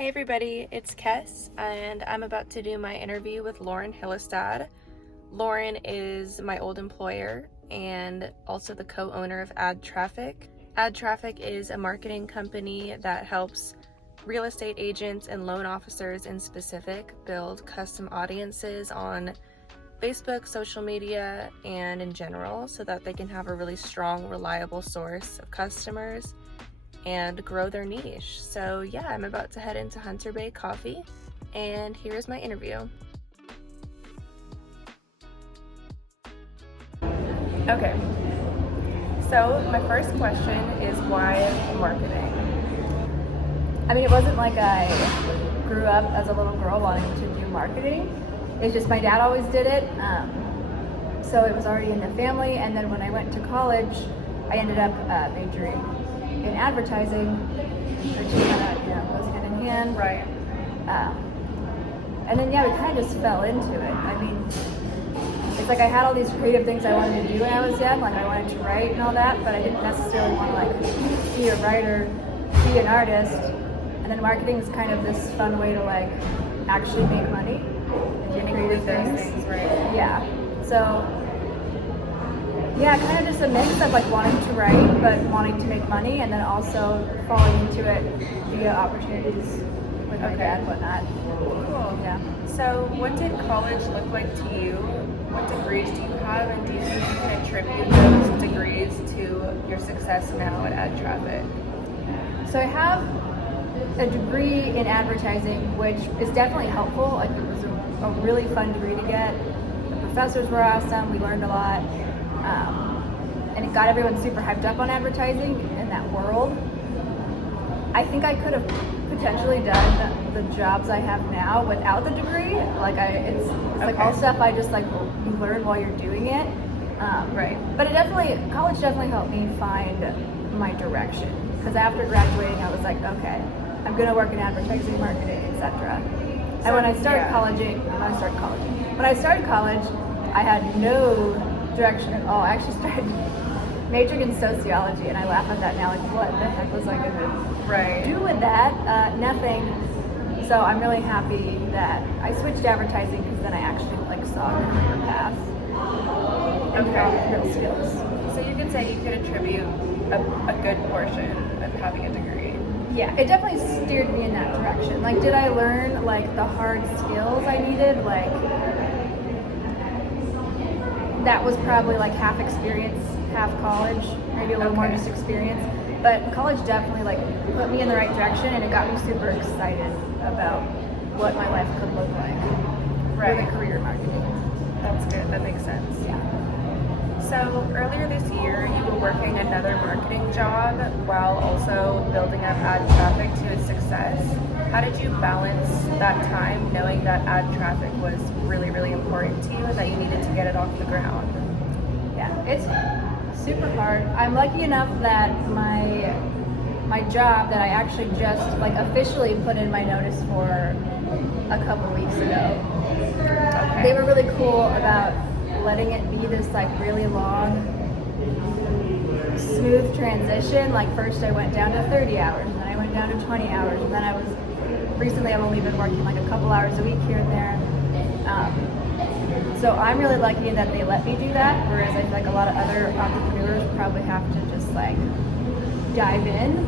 Hey everybody, it's Kes, and I'm about to do my interview with Hillestad. Lauren is my old employer and also the co-owner of AddTraffic. AddTraffic is a marketing company that helps real estate agents and loan officers in specific build custom audiences on Facebook, social media, and in general so that they can have a really strong, reliable source of customers and grow their niche. So yeah, I'm about to head into Hunter Bay Coffee, and here's my interview. Okay, so my first question is why marketing? I mean, it wasn't like I grew up as a little girl wanting to do marketing. It's just my dad always did it. So it was already in the family. And then when I went to college, I ended up majoring in advertising, which kind of goes hand in hand. Right. And then we kind of just fell into it. I mean, it's like I had all these creative things I wanted to do when I was young, like I wanted to write and all that, but I didn't necessarily want to be a writer, be an artist. And then marketing is kind of this fun way to actually make money if you're creative things. Right? Yeah. So kind of just a mix of wanting to write but wanting to make money, and then also falling into it via opportunities with my dad and whatnot. Cool. Yeah. So what did college look like to you? What degrees do you have, and do you think you can attribute those degrees to your success now at AddTraffic? So I have a degree in advertising, which is definitely helpful. It was a really fun degree to get. The professors were awesome. We learned a lot. And it got everyone super hyped up on advertising in that world. I think I could have potentially done the jobs I have now without the degree. It's all stuff I just you learn while you're doing it. Right. But college definitely helped me find my direction. Because after graduating, I was like, okay, I'm gonna work in advertising, marketing, etc. And when I started college, I had no direction at all. I actually started majoring in sociology, and I laugh at that now. What the heck was I gonna do with that? Nothing. So I'm really happy that I switched to advertising, because then I actually saw a career path and developed real skills. So you could say you could attribute a good portion of having a degree. Yeah, it definitely steered me in that direction. Did I learn the hard skills I needed? That was probably half experience, half college, maybe a little more just experience. But college definitely put me in the right direction, and it got me super excited about what my life could look like with a career in marketing. That's good. That makes sense. Yeah. So earlier this year, you were working another marketing job while also building up AddTraffic to its success. How did you balance that time, knowing that AddTraffic was really, really important to you and that you needed to get it off the ground? Yeah, it's super hard. I'm lucky enough that my job that I actually just officially put in my notice for a couple weeks ago. Okay. They were really cool about letting it be this really long, smooth transition. First I went down to 30 hours, and then I went down to 20 hours, and then recently I've only been working a couple hours a week here and there. So I'm really lucky in that they let me do that, whereas I feel a lot of other entrepreneurs probably have to just dive in,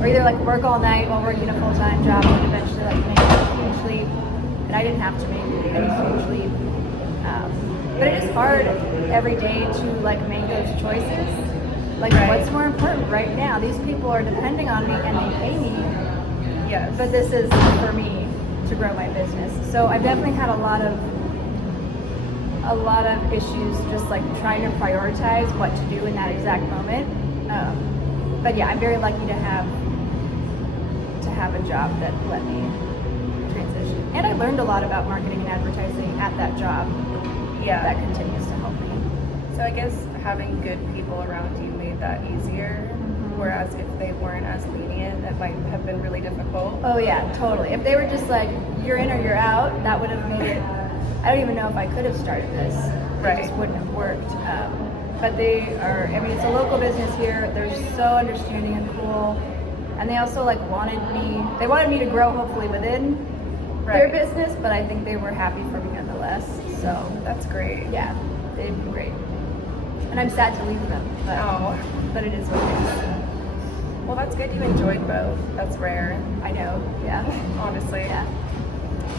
or either work all night while working a full-time job and eventually make a huge leap. And I didn't have to make any huge leap. But it is hard every day to make those choices. What's more important right now? These people are depending on me and they pay me. Yes. But this is for me to grow my business. So I've definitely had a lot of issues just trying to prioritize what to do in that exact moment. But yeah, I'm very lucky to have a job that let me transition. And I learned a lot about marketing and advertising at that job. Yeah. That continues to help me. So I guess having good people around you made that easier, whereas if they weren't as lenient, that might have been really difficult. Oh yeah, totally. If they were just you're in or you're out, that would have made it, I don't even know if I could have started this. It just wouldn't have worked. But they are, it's a local business here. They're so understanding and cool. And they also like they wanted me to grow hopefully within their business, but I think they were happy for me nonetheless. So that's great. Yeah, they've been great. And I'm sad to leave them, but it is what it is. Well, that's good you enjoyed both. That's rare. I know, yeah. Honestly. Yeah.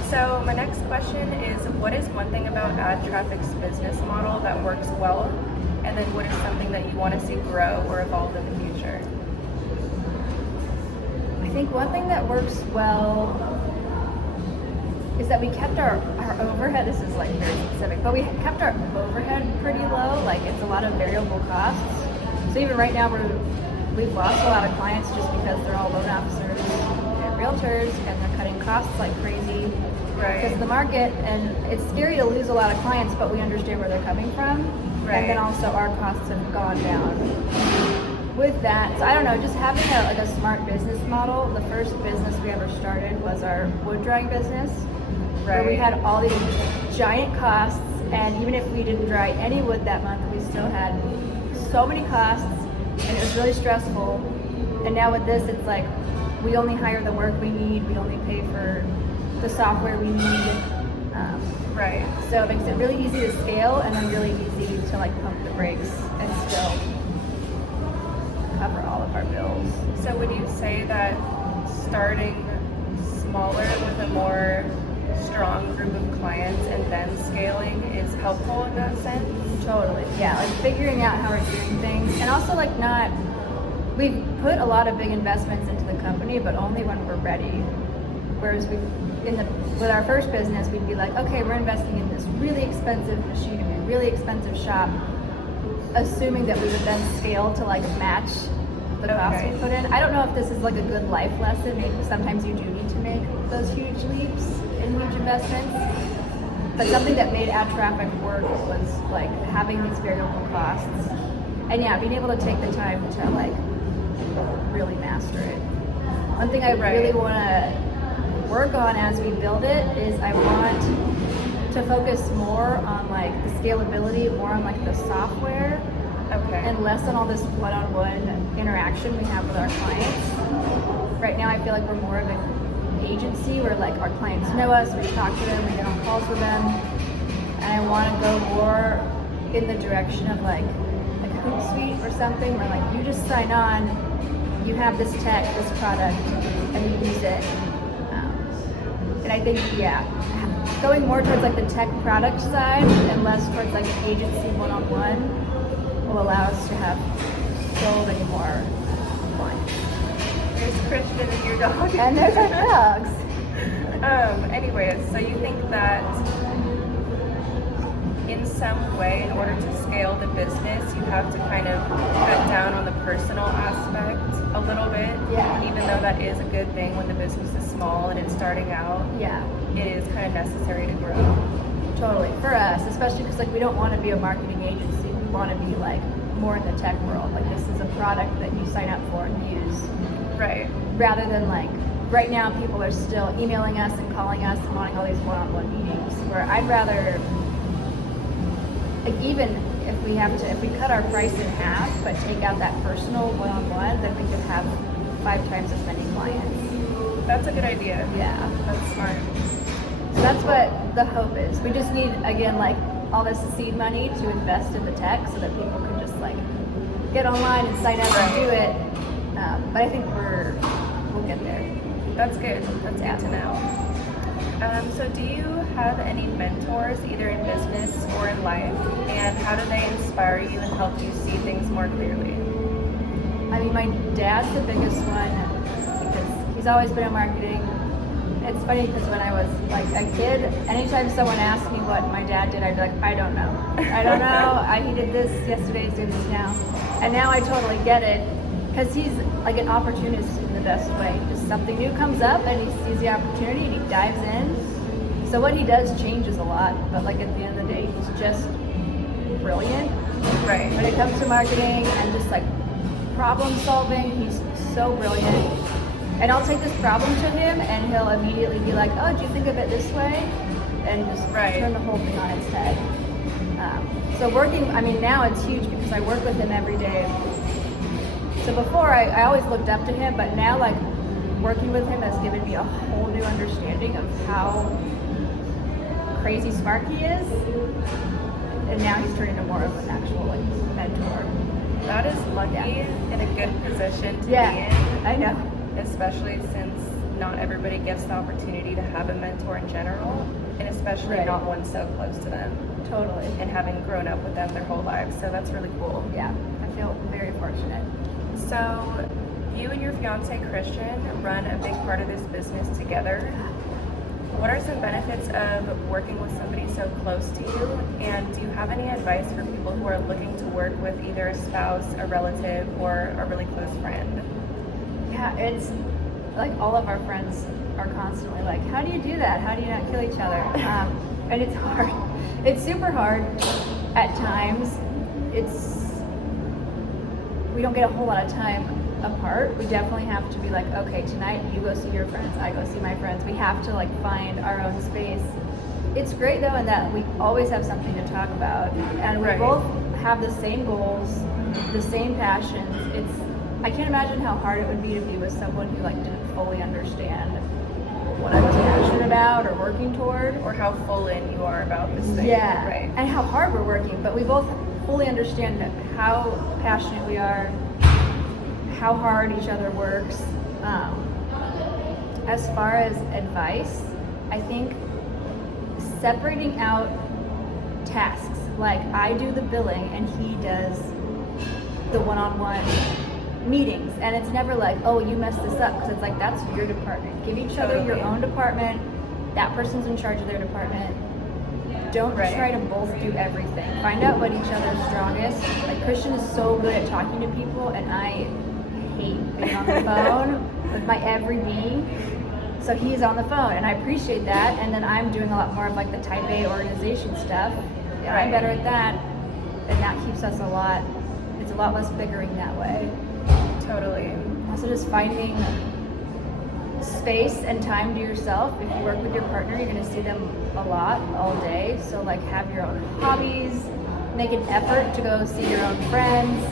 So my next question is, what is one thing about AddTraffic's business model that works well? And then what is something that you want to see grow or evolve in the future? I think one thing that works well is that we kept our overhead, this is like very specific, but we kept our overhead pretty low. Like it's a lot of variable costs. So even right now we've lost a lot of clients just because they're all loan officers and realtors and they're cutting costs like crazy because of the market. And it's scary to lose a lot of clients, but we understand where they're coming from. And then also our costs have gone down with that. So I don't know, just having a smart business model. The first business we ever started was our wood drying business, where we had all these giant costs, and even if we didn't dry any wood that month, we still had so many costs, and it was really stressful. And now with this, it's like we only hire the work we need, we only pay for the software we need. So it makes it really easy to scale, and then really easy to like pump the brakes and still cover all of our bills. So would you say that starting smaller with a more strong group of clients and then scaling is helpful in that sense? Totally, yeah, like figuring out how we're doing things, and also like we've put a lot of big investments into the company, but only when we're ready. Whereas with our first business, we'd be like, okay, we're investing in this really expensive machinery, really expensive shop, assuming that we would then scale to like match the costs we put in. I don't know if this is like a good life lesson. Maybe sometimes you do need to make those huge leaps and huge investments. But something that made AddTraffic work was like having these variable costs. And yeah, being able to take the time to like really master it. One thing I really want to work on as we build it is I want to focus more on like the scalability, more on like the software, and less on all this one-on-one interaction we have with our clients. Right now I feel like we're more of an agency where like our clients know us, we talk to them, we get on calls with them, and I want to go more in the direction of like a Hootsuite or something where like you just sign on, you have this tech, this product, and you use it. And I think, going more towards like the tech product side and less towards like an agency one-on-one will allow us to have so many more clients. There's Christian and your dog. And there's our dogs. Anyways, so you think that in some way, in order to scale the business, you have to kind of cut down on the personal aspect a little bit? Yeah. Even though that is a good thing when the business is small and it's starting out. Yeah. It is kind of necessary to grow. Totally. For us, especially because like we don't want to be a marketing agency. We want to be like more in the tech world. Like this is a product that you sign up for and use. Right. Rather than like, right now people are still emailing us and calling us and wanting all these one-on-one meetings, where I'd rather, like even if we cut our price in half but take out that personal one-on-one, then we could have 5 times as many clients. That's a good idea. Yeah. That's smart. So that's what the hope is. We just need, again, like all this seed money to invest in the tech so that people can just like get online and sign up and do it. But I think we'll get there. That's good. That's good to know. So do you have any mentors, either in business or in life? And how do they inspire you and help you see things more clearly? I mean, my dad's the biggest one because he's always been in marketing. It's funny because when I was like a kid, anytime someone asked me what my dad did, I'd be like, I don't know. I don't know. He did this yesterday, he's doing this now. And now I totally get it because he's like an opportunist in the best way. Just something new comes up and he sees the opportunity and he dives in. So what he does changes a lot, but like at the end of the day, he's just brilliant. Right. When it comes to marketing and just like problem solving, he's so brilliant. And I'll take this problem to him and he'll immediately be like, oh, do you think of it this way? And just turn the whole thing on its head. So working, I mean, now it's huge because I work with him every day. So before I always looked up to him, but now like working with him has given me a whole new understanding of how crazy smart he is. And now he's turning into more of an actual like mentor. That is lucky in a good position to be in. I know. Especially since not everybody gets the opportunity to have a mentor in general, and especially not one so close to them. Totally. And having grown up with them their whole lives. So that's really cool. Yeah, I feel very fortunate. So you and your fiance Christian run a big part of this business together. What are some benefits of working with somebody so close to you? And do you have any advice for people who are looking to work with either a spouse, a relative, or a really close friend? Yeah, it's like all of our friends are constantly like, how do you do that? How do you not kill each other? And it's hard. It's super hard at times. We don't get a whole lot of time apart. We definitely have to be like, okay, tonight you go see your friends, I go see my friends. We have to like find our own space. It's great though in that we always have something to talk about, and we both have the same goals, the same passions. I can't imagine how hard it would be to be with someone who like didn't fully understand what I was passionate about or working toward, or how full in you are about this thing. Yeah, right. And how hard we're working, but we both fully understand how passionate we are, how hard each other works. As far as advice, I think separating out tasks, like I do the billing and he does the one-on-one meetings, and it's never like, oh, you messed this up, because it's like, that's your department. Give each other your own department. That person's in charge of their department. Don't try to both do everything. Find out what each other's strongest. Like Christian is so good at talking to people, and I hate being on the phone with my every bee. So he's on the phone, and I appreciate that. And then I'm doing a lot more of like the type A organization stuff. Yeah, I'm better at that, and that keeps us it's a lot less bickering that way. Totally. Also just finding space and time to yourself. If you work with your partner, you're going to see them a lot all day. So like have your own hobbies, make an effort to go see your own friends.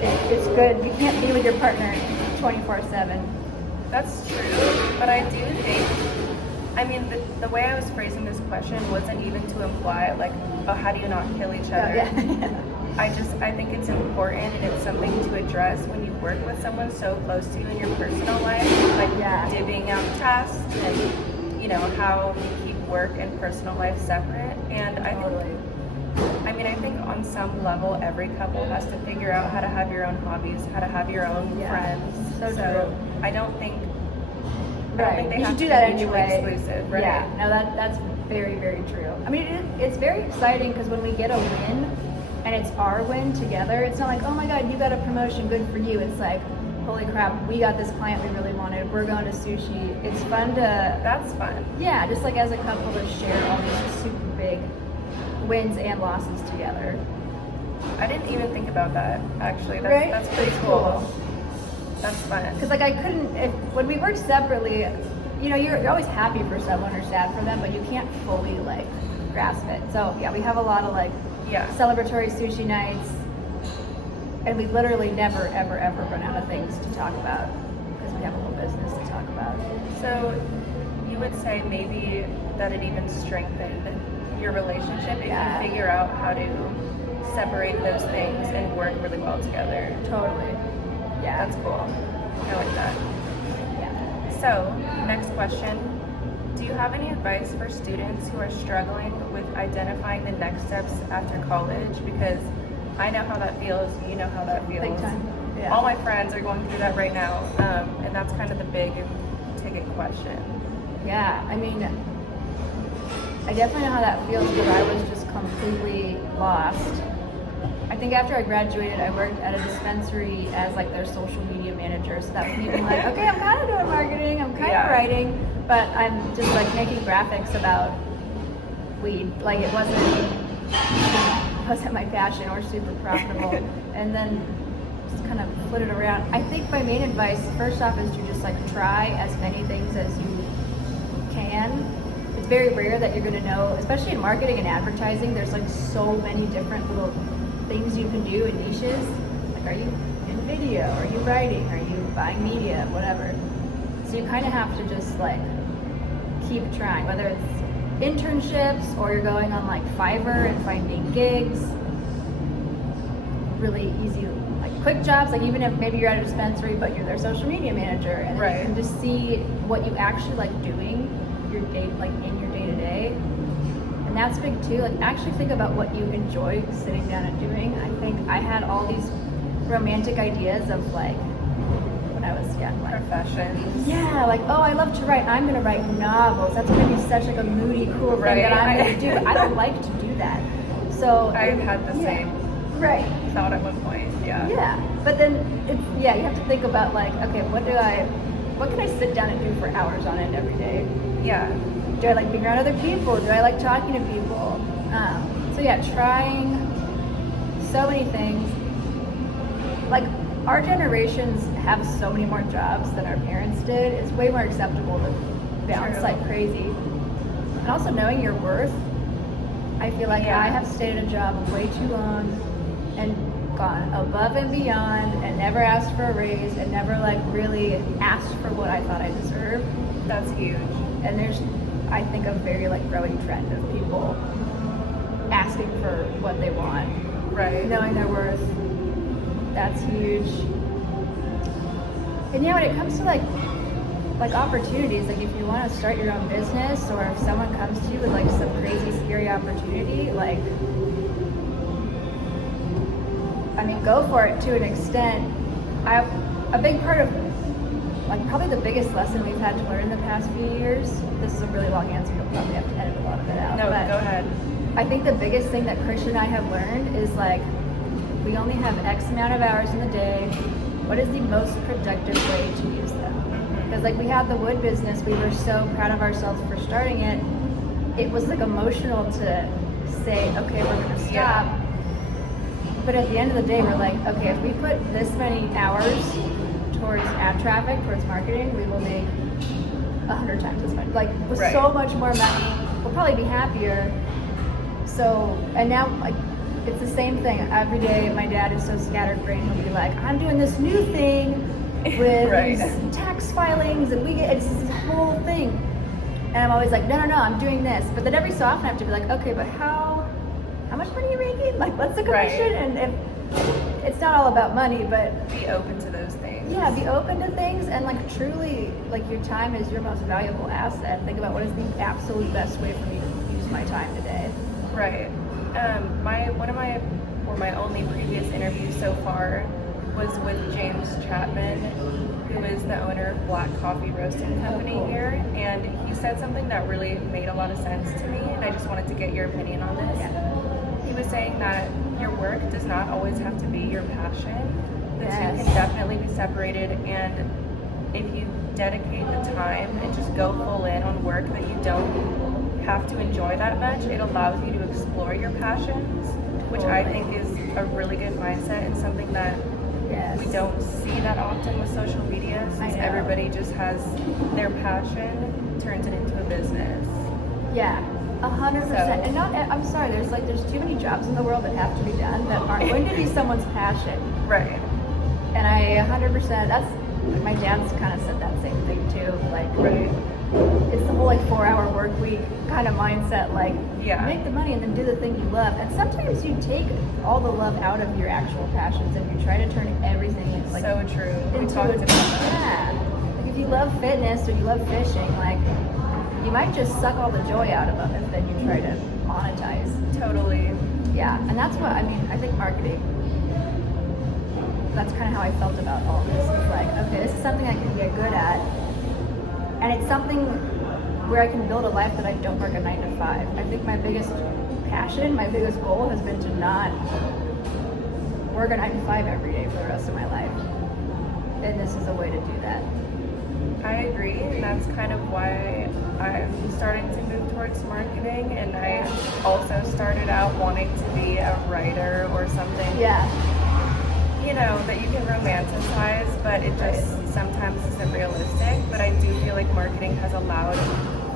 It's good. You can't be with your partner 24/7. That's true, but I do think, I mean, the way I was phrasing this question wasn't even to imply like, oh, how do you not kill each other? Yeah. I think it's important, and it's something to address when you work with someone so close to you in your personal life, like divvying out tasks and, you know, how you keep work and personal life separate. And I think on some level, every couple has to figure out how to have your own hobbies, how to have your own friends. So true. I don't think they you have should do to that be mutually anyway. exclusive, right? Yeah, no, that's very, very true. I mean, it's very exciting because when we get a win, and it's our win together, it's not like, oh my god, you got a promotion, good for you. It's like, holy crap, we got this client we really wanted, we're going to sushi. It's fun to... That's fun. Yeah, just like as a couple to share all these super big wins and losses together. I didn't even think about that, actually. That's pretty cool. That's fun. Because like when we work separately, you know, you're always happy for someone or sad for them, but you can't fully like grasp it. So yeah, we have a lot of like celebratory sushi nights, and we literally never ever run out of things to talk about because we have a little business to talk about. So you would say maybe that it even strengthened your relationship if you figure out how to separate those things and work really well together. Totally. Yeah. That's cool. I like that. Yeah. So next question. Do you have any advice for students who are struggling with identifying the next steps after college? Because I know how that feels, you know how that feels. Big time. Yeah. All my friends are going through that right now, and that's kind of the big ticket question. Yeah, I mean, I definitely know how that feels because I was just completely lost. I think after I graduated, I worked at a dispensary as like their social media manager, so that would be like, okay, I'm kind of doing marketing, I'm kind of writing, but I'm just like making graphics about weed. Like it wasn't my passion or super profitable. And then just kind of flip it around. I think my main advice, first off, is to just like try as many things as you can. It's very rare that you're going to know, especially in marketing and advertising, there's like so many different little things you can do in niches. Like, are you in video? Are you writing? Are you buying media? Whatever. So you kind of have to just like keep trying, whether it's internships or you're going on like Fiverr and finding gigs. Really easy, like quick jobs, like even if maybe you're at a dispensary but you're their social media manager, and then you can just see what you actually like doing your day, like in your day to day. And that's big too. Like actually think about what you enjoy sitting down and doing. I think I had all these romantic ideas of like when I was young, like professions. Yeah, like oh, I love to write. I'm gonna write novels. That's gonna be such like a moody, cool thing that I'm gonna do. But I don't like to do that. So I've had the same thought at one point. Yeah, but then it's you have to think about like okay, what can I sit down and do for hours on end every day? Yeah. Do I like being around other people? Do I like talking to people? So yeah, trying so many things. Like our generations have so many more jobs than our parents did. It's way more acceptable to bounce like crazy. And also knowing your worth. I feel like I have stayed in a job way too long and gone above and beyond and never asked for a raise and never like really asked for what I thought I deserved. That's huge. And there's, I think, a very like growing trend of people asking for what they want. Right. Knowing their worth. That's huge. And yeah, when it comes to like opportunities, like if you want to start your own business or if someone comes to you with like some crazy scary opportunity, like I mean, go for it to an extent. A big part of, like, probably the biggest lesson we've had to learn in the past few years. This is a really long answer. You'll probably have to edit a lot of it out. No, but go ahead. I think the biggest thing that Christian and I have learned is like, we only have X amount of hours in the day. What is the most productive way to use them? Because like we had the wood business, we were so proud of ourselves for starting it. It was like emotional to say, okay, we're going to stop. Yeah. But at the end of the day, we're like, okay, if we put this many hours towards AddTraffic, towards marketing, we will make 100 times as much. Like, with so much more money, we'll probably be happier. So, and now, like, it's the same thing. Every day, my dad is so scatterbrained. He'll be like, I'm doing this new thing with these tax filings, and it's this whole thing. And I'm always like, no, I'm doing this. But then every so often I have to be like, okay, but how much money are you making? Like, what's the commission? And if it's not all about money, but be open to those things. Yeah, be open to things, and like truly, like your time is your most valuable asset. Think about what is the absolute best way for me to use my time today. Right. My only previous interview so far was with James Chapman, who is the owner of Black Coffee Roasting Company here, and he said something that really made a lot of sense to me, and I just wanted to get your opinion on this. Yeah. He was saying that your work does not always have to be your passion. The two can definitely be separated, and if you dedicate the time and just go full in on work that you don't have to enjoy that much, it allows you to explore your passions, which I think is a really good mindset and something that we don't see that often with social media, since everybody just has their passion, turns it into a business. Yeah, 100%. And I'm sorry, there's too many jobs in the world that have to be done that aren't going to be someone's passion. Right. And I 100%, my dad's kind of said that same thing too. Like, it's the whole like 4-hour work week kind of mindset. Like, make the money and then do the thing you love. And sometimes you take all the love out of your actual passions if you try to turn everything like so true. We talked about that. Like if you love fitness or you love fishing, like you might just suck all the joy out of them if then you try to monetize. Totally. Yeah, and that's what I mean. I think marketing. That's kind of how I felt about all this. It's like, okay, this is something I can get good at, and it's something where I can build a life that I don't work a 9 to 5. I think my biggest passion, my biggest goal has been to not work a 9 to 5 every day for the rest of my life, and this is a way to do that. I agree, and that's kind of why I'm starting to move towards marketing, and I also started out wanting to be a writer or something. Yeah. You know, that you can romanticize, but it just sometimes isn't realistic. But I do feel like marketing has allowed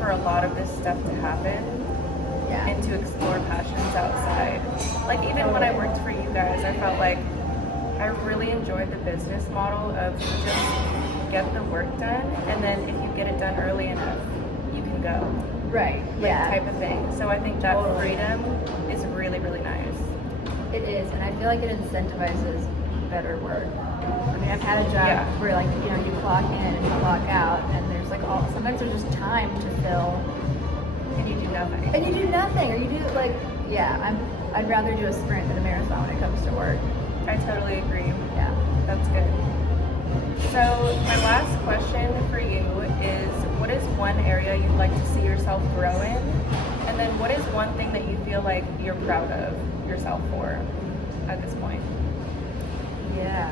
for a lot of this stuff to happen and to explore passions outside. Like even when I worked for you guys, I felt like I really enjoyed the business model of just get the work done, and then if you get it done early enough, you can go. Right. Like, Yeah. type of thing. So I think that freedom is really, really nice. It is, and I feel like it incentivizes better work. I mean, I've had a job where, like, you know, you clock in and you clock out, and there's like sometimes there's just time to fill, And you do nothing. and you do nothing, or you do like, I'd rather do a sprint than a marathon when it comes to work. I totally agree. Yeah. That's good. So my last question for you is, what is one area you'd like to see yourself grow in? And then what is one thing that you feel like you're proud of yourself for at this point? Yeah,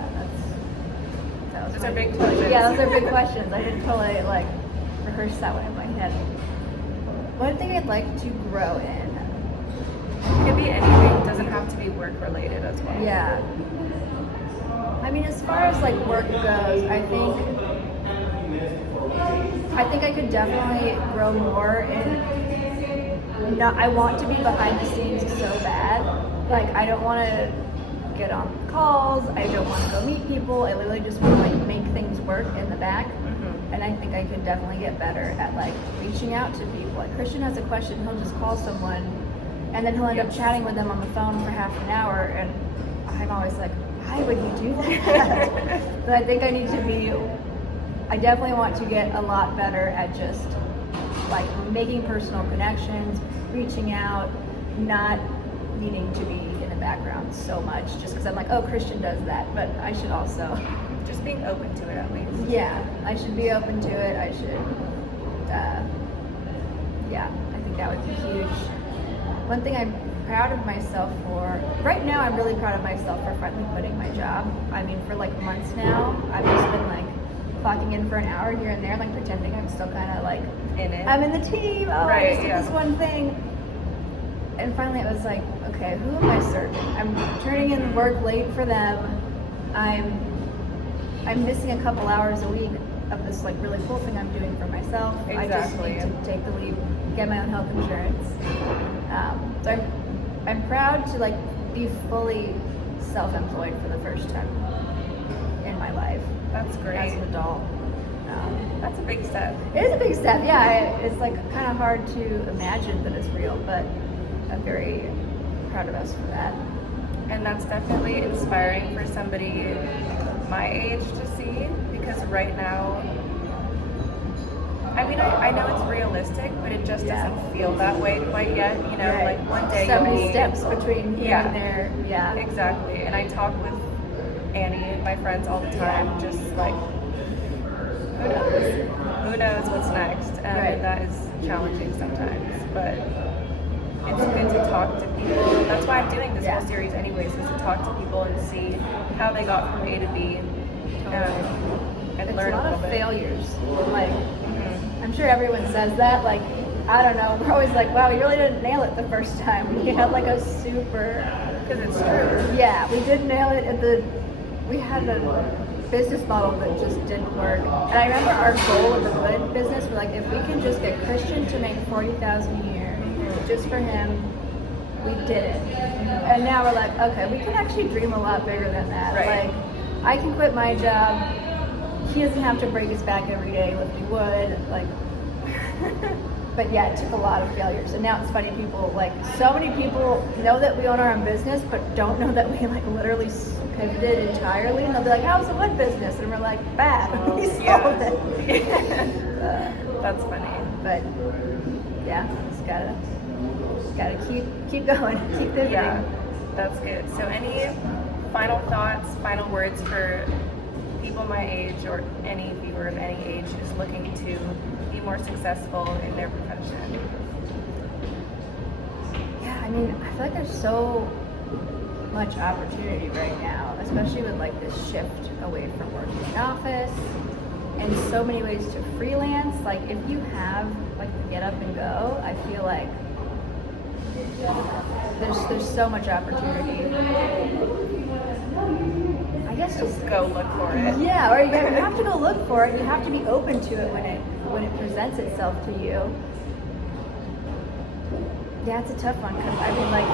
Those are big questions. Yeah, those are big questions. I didn't totally like rehearse that one in my head. One thing I'd like to grow in. It could be anything. It doesn't have to be work related as well. Yeah. I mean, as far as like work goes, I think I could definitely grow more in. I want to be behind the scenes so bad. Like, I don't want to get on calls. I don't want to go meet people. I literally just want to like make things work in the back. Mm-hmm. And I think I could definitely get better at like reaching out to people. Like, Christian has a question, he'll just call someone, and then he'll end up chatting with them on the phone for half an hour, and I'm always like, why would you do that? But I think I definitely want to get a lot better at just like making personal connections, reaching out, not needing to be in the background so much just because I'm like, oh, Christian does that, but I should also Just being open to it at least. yeah, I should be open to it. I should I think that would be huge. One thing I'm proud of myself for right now, I'm really proud of myself for finally quitting my job. I mean, for like months now, I've just been like clocking in for an hour here and there, like pretending I'm still kind of like In it. I'm in the team. Oh, Right, I just did this one thing. And finally, it was like, okay, who am I serving? I'm turning in work late for them. I'm missing a couple hours a week of this like really cool thing I'm doing for myself. Exactly. I just need to take the leap, get my own health insurance. So I'm proud to like be fully self-employed for the first time in my life. That's great. As an adult. That's a big step. It is a big step, yeah. It's like kind of hard to imagine that it's real, but I'm very proud of us for that. And that's definitely inspiring for somebody my age to see, because right now, I mean, I know it's realistic, but it just doesn't feel that way quite yet. You know, Right. like one day so you'll many be, steps between here and there. Yeah. Exactly. And I talk with Annie, my friends, all the time, just like, who knows? Who knows what's next? Right. And that is challenging sometimes, but it's good to talk to people. That's why I'm doing this whole series anyways, is to talk to people and see how they got from A to B, and It's learn a lot little of bit. failures. Like, I'm sure everyone says that. Like, I don't know. We're always like, wow, we really didn't nail it the first time. We had like a super. Because it's true. Yeah, we did nail it we had a business model that just didn't work. And I remember our goal of the wood business, we're like, if we can just get Christian to make $40,000 a year, just for him, we did it. And now we're like, okay, we can actually dream a lot bigger than that. Right. Like, I can quit my job. He doesn't have to break his back every day lifting wood. Like, but yeah, it took a lot of failures. And now it's funny, people, like, so many people know that we own our own business, but don't know that we, like, literally pivoted entirely. And they'll be like, how's the wood business? And we're like, bad. We sold it. That's funny. But, yeah, just gotta keep going, keep pivoting. Yeah, that's good. So any final thoughts, final words for people my age or any viewer of any age who's looking to be more successful in their profession? Yeah, I mean, I feel like there's so much opportunity right now, especially with like this shift away from working in office and so many ways to freelance. Like, if you have like the get up and go, I feel like there's so much opportunity. I guess Just go look for it. yeah, or you have to go look for it. You have to be open to it when it presents itself to you. Yeah, it's a tough one because I mean, like,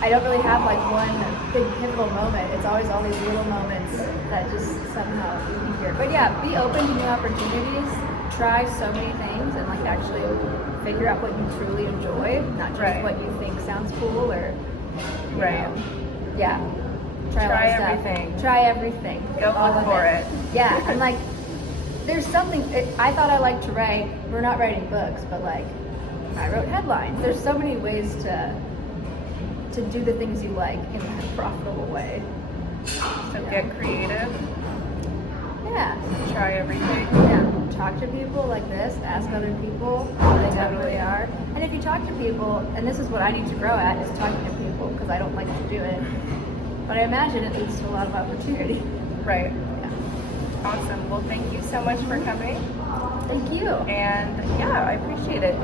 I don't really have like one big pivotal moment. It's always all these little moments that just somehow lead me here. But yeah, be open to new opportunities. Try so many things and like actually figure out what you truly enjoy, not just Right. what you think sounds cool or you Right. know. Yeah. Try a lot Try of stuff. everything. Try everything. Go All look of for it. Yeah, and like there's something I thought I liked to write. We're not writing books, but like I wrote headlines. There's so many ways to do the things you like in a profitable way. So get creative. Yeah. Try everything. Yeah. Talk to people like this. Ask other people how they Totally. actually are. And if you talk to people, and this is what I need to grow at, is talking to people because I don't like to do it. But I imagine it leads to a lot of opportunity. Right. Yeah. Awesome. Well, thank you so much for coming. Thank you. And yeah, I appreciate it.